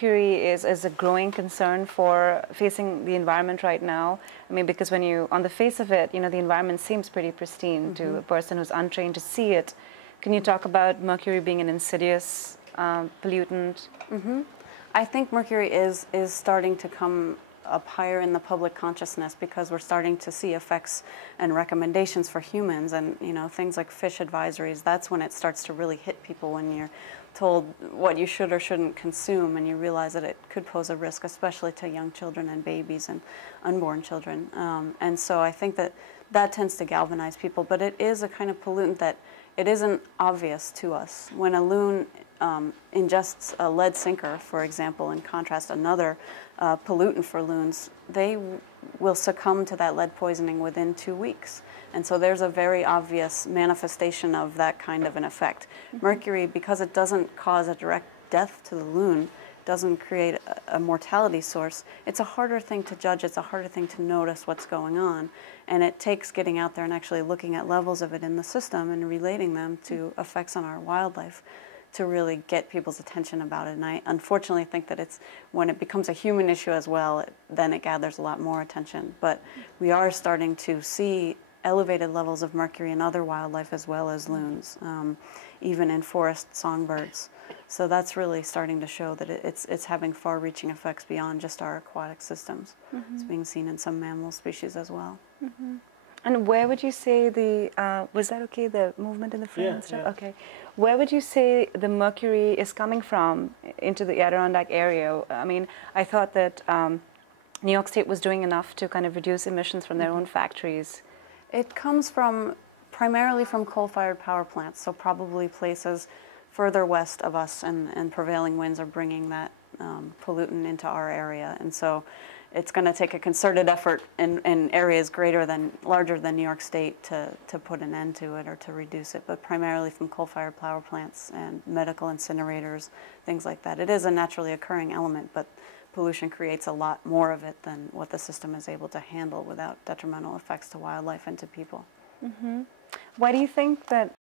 mercury is a growing concern for facing the environment right now? I mean, because when you, on the face of it, you know, the environment seems pretty pristine to a person who's untrained to see it. Can you talk about mercury being an insidious pollutant? I think mercury is starting to come up higher in the public consciousness because we're starting to see effects and recommendations for humans, and you know, things like fish advisories. That's when it starts to really hit people, when you're told what you should or shouldn't consume, and you realize that it could pose a risk, especially to young children and babies and unborn children. And so I think that that tends to galvanize people, but it is a kind of pollutant that it isn't obvious to us. When a loon ingests a lead sinker, for example, in contrast, another pollutant for loons, they will succumb to that lead poisoning within 2 weeks. And so there's a very obvious manifestation of that kind of an effect. Mercury, because it doesn't cause a direct death to the loon, doesn't create a mortality source, it's a harder thing to judge, it's a harder thing to notice what's going on. And it takes getting out there and actually looking at levels of it in the system and relating them to effects on our wildlife to really get people's attention about it. And I unfortunately think that it's, when it becomes a human issue as well, then it gathers a lot more attention. But we are starting to see elevated levels of mercury in other wildlife as well as loons, even in forest songbirds. So that's really starting to show that it's having far-reaching effects beyond just our aquatic systems. It's being seen in some mammal species as well. And where would you say the, was that okay, the movement in the frame and stuff? Yeah. Okay. Where would you say the mercury is coming from into the Adirondack area? I mean, I thought that New York State was doing enough to kind of reduce emissions from their own factories. It comes from, primarily from coal-fired power plants, so probably places further west of us, and prevailing winds are bringing that pollutant into our area. And so it's going to take a concerted effort in areas larger than New York State to put an end to it or to reduce it, but primarily from coal-fired power plants and medical incinerators, things like that. It is a naturally occurring element, but pollution creates a lot more of it than what the system is able to handle without detrimental effects to wildlife and to people. Why do you think that